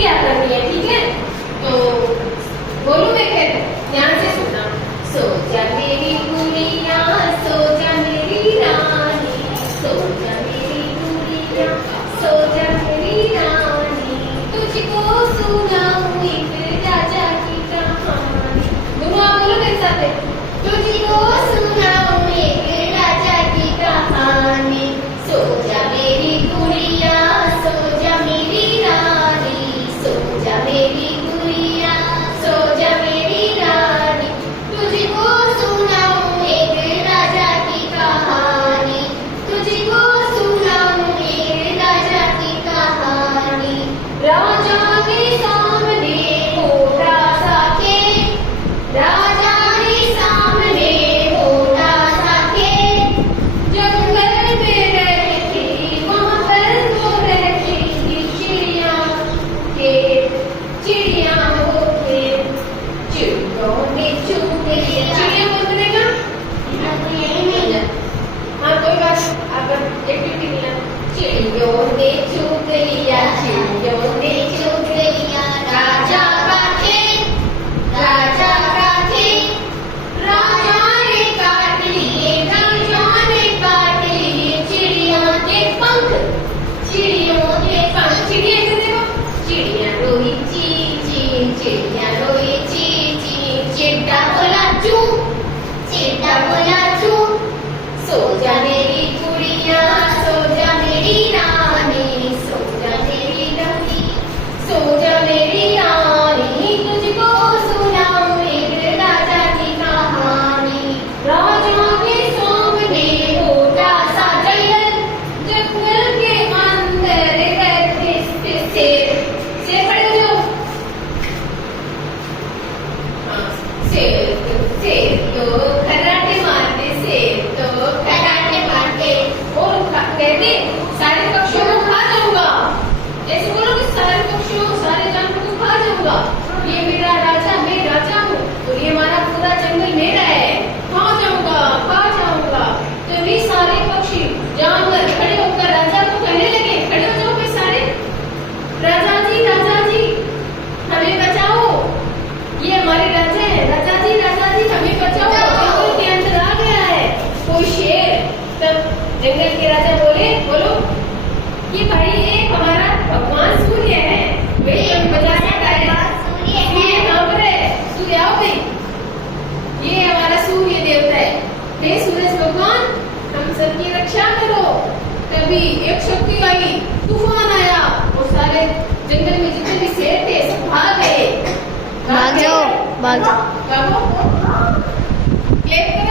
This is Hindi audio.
क्रिया करनी है, ठीक है। तो बोलूं मैं फिर, ध्यान से सुनना। सो जा मेरी गुड़िया, सो जा मेरी रानी, सो जा मेरी गुड़िया, सो जा मेरी रानी, तुझको सुनाऊं एक राजा की कहानी। दोनों आप बोलो मेरे साथ, तुझको सुनाऊं एक राजा की कहानी। सो जा मेरी गुड़िया, सो जा मेरी रानी, सो जा मेरी गुड़िया, सो जा मेरी रानी, तुझको सुनाऊं एक राजा की कहानी, तुझको सुनाऊं एक राजा की कहानी। राजा के सामने मोटा सा खेत, राजा के सामने मोटा सा खेत, जंगल में रहती वहाँ पर तो रहती चिड़िया के, चिड़िया होते, चिड़ियों ने चुग लिया। चिड़िया बोल बनेगा? हाँ कोई बात, आप एक्टिविटी मिला। चिड़ियों ने चुग लिया, चिड़ियों ने चुग लिया राजा का खेत, राजा का खेत, राजा ने काट लिए, राजा ने काट लिए चिड़िया के पंख, चिड़ियों के पंख। चिड़िया ऐसे देखो, चिड़िया रोई ची ची, चिड़िया रोई ची ची, चिट्टा बोला चू, चिट्टा बोला चू। सो जा मेरी गुड़िया, सो जा मेरी रानी, सो जा मेरी रानी, सो जा मेरी रानी, तुझको सुनाऊं एक राजा की कहानी। राजा के सामने मोटा सा जंगल, जंगल के अंदर रहते शेर। शेर पढ़ लो। हाँ, शेर तो खर्राटे मारते, शेर तो खर्राटे मारते और कहते सारे पक्षियों को खा जाऊंगा। ऐसे बोलो कि सारे पक्षियों, सारे जानवरों को खा जाऊंगा। ये मेरा राजा, मैं राजा हूँ, तो ये हमारा पूरा जंगल मेरा है, खा जाऊंगा, खा जाऊंगा। तो भी सारे पक्षी जानवर खड़े होकर राजा को कहने लगे, खड़े हो जाओ भाई सारे, राजा जी हमें बचाओ, ये हमारे राजा है, राजा जी हमें बचाओ, जंगल के अंदर आ गया है कोई शेर। तब जंगल के राजा बोले, बोलो कि भाई एक हमारा भगवान सूर्य है, वही हमें बचा सकता है। सूर्य कहाँ पर है? सूर्य आओ भाई, ये हमारा सूर्य देवता है, हे सूरज भगवान हम सबकी रक्षा करो। तभी एक शक्ति आई, तूफान आया और सारे जंगल में जितने भी शेर थे सब भाग गए। भाग जाओ, भाग जाओ। भागो, क्लिक करो।